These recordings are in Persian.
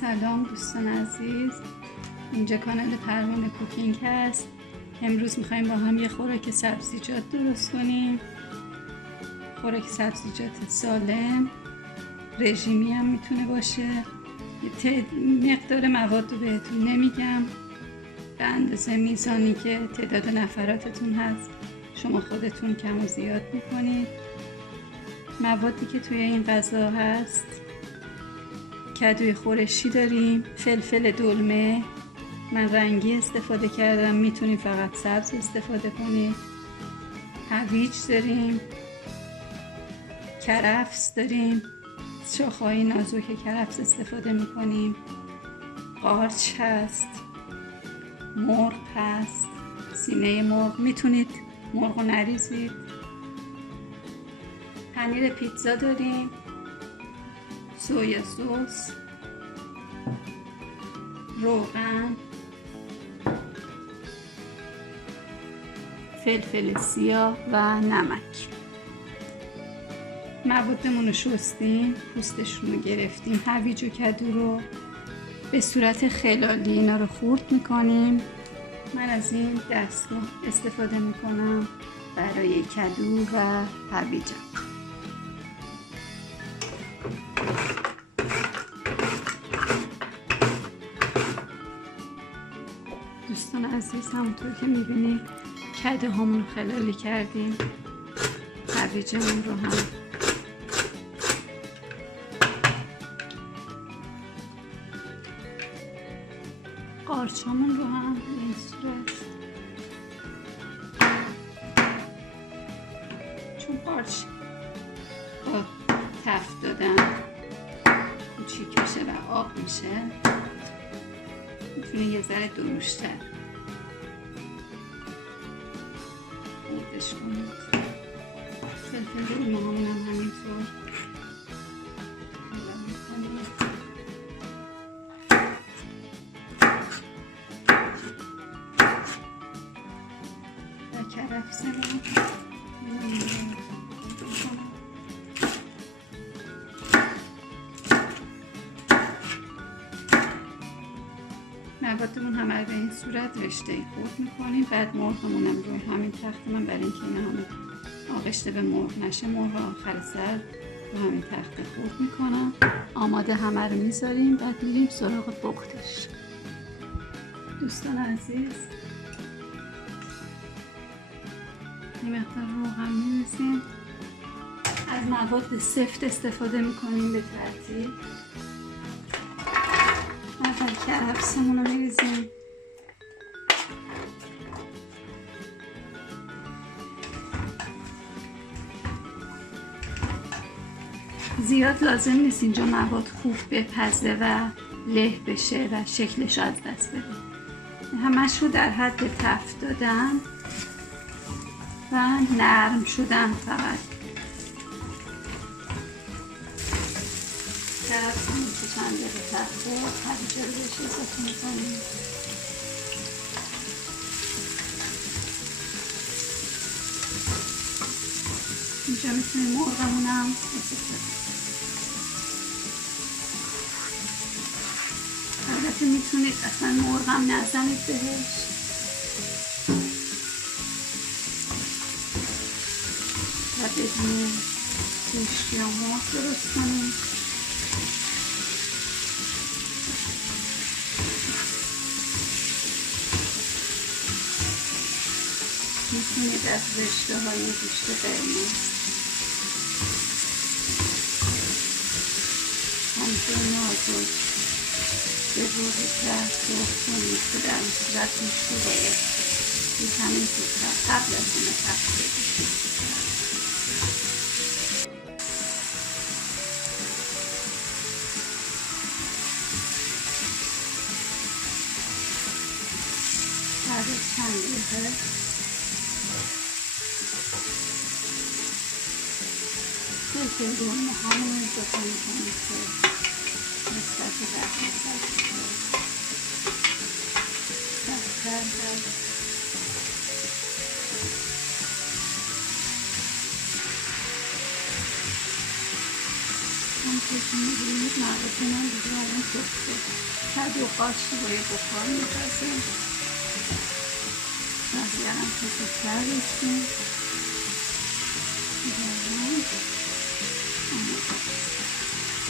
سلام دوستان عزیز، اینجا کانال پروانه کوکینگ هست. امروز میخوایم با هم یه خوراک سبزیجات درست کنیم. خوراک سبزیجات سالم، رژیمی هم میتونه باشه. مقدار مواد رو بهتون نمیگم، به اندازه میزانی که تعداد نفراتتون هست شما خودتون کم و زیاد میکنید. موادی که توی این غذا هست: کدوی خورشی داریم، فلفل دلمه، من رنگی استفاده کردم، میتونید فقط سبز استفاده کنید. هویج داریم، کرفس داریم، شاخه‌های نازک کرفس استفاده میکنیم. قارچ هست، مرغ هست، سینه مرغ، میتونید مرغ رو نریزید. پنیر پیتزا داریم، سویا سس، روغن، فلفل سیاه و نمک. موادمون رو شستیم، پوستشون رو گرفتیم. هویج و کدو رو به صورت خلالی اینا رو خورد میکنیم. من از این دستگاه استفاده میکنم برای کدو و هویجم. دوستان عزیز، همونطور که میبینید کدوهامون رو خلالی کردیم، هویجمون رو هم. قارچامون رو هم به این صورت، چون قارچ با تفت دادن کوچیک میشه و آب میشه، میتونه یه ذره درشتر خوردش کنید. فلفل دلمه همون هم همینطور خلال میکنید. و کرفسمون موادمون همه به این صورت رشته‌ای خورد میکنیم. بعد مرغمونم روی همین تخت، من برای اینکه اینا همه آغشته به مرغ نشه، مرغ آخر سر رو همین تخت خورد میکنم. آماده همه رو میذاریم، بعد میریم سراغ پختش. دوستان عزیز، این مقدار روغن میریزیم. از مواد سفت استفاده میکنیم به ترتیب. اول کرفسمون رو میریزیم، زیاد لازم نیست اینجا مواد خوب بپزه و له بشه و شکلش از دست بده. همش رو در حد تفت دادن و نرم شدن. فقط کرفسمون که چند دقیقه تفته، هویج رو بهش اضافه میکنیم. اینجا میتونیم مرغمون هم استفاده. البته میتونید اصلا مرغم نزنید بهش، و بدون گوشت یا مرغ درست کنید. میتونید از رشته های گوشت قرمز همچون نازک به بوری کرد سرخ کنید که در این صورت گوشت رو باید همین زودتر قبل از اون تفت بدید. بعد چند دقیقه فلفل دلمه همون رو اضافه میکنید که نسبت دقیق سخت‌تر هست. همونطور که می‌بینید مغازه من دیگه الان سفته. کد و قاشی با یه بخار می‌پزه. بقیه هم که زودتر بشیم.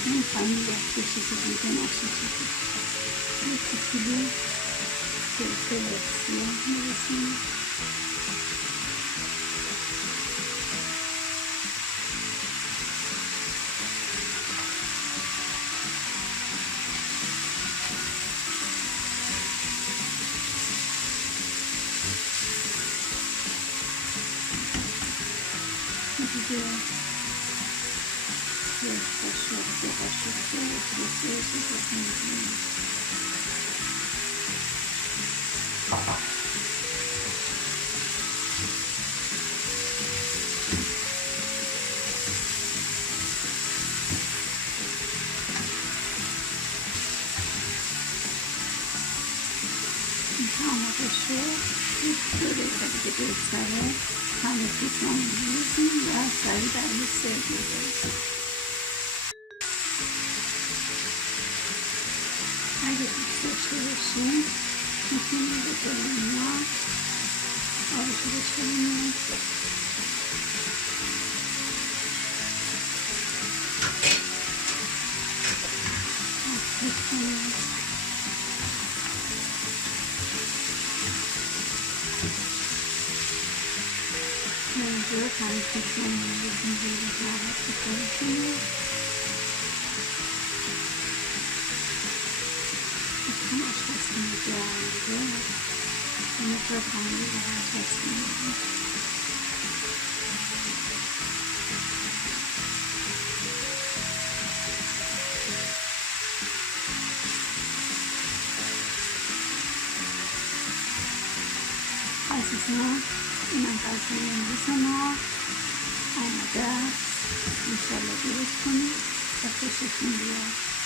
این خواهیم یک بشه که دیگه نشه چیزی. یک کلو فلفل سیاه می‌رسیم. دیگه یک قاشق دو قاشق آماده شد. یک 2 دقیقه دیگه بهتره همه چیز رو می‌ریزیم و سریع برای سرو می‌ذاریم. اگه دوست داشته باشیم میتونیم به بلونیا آبشو بشکنیم. اینجا تنکیش رو می‌ریزیم روی جواب بکنیم. این آشپزخونه جوانده این مقدار پنیر رو آشپزخونه می‌ریزیم. عزیزان اینم غذای امروز ما آماده است. انشالله درست کنید و خوشتون بیاد.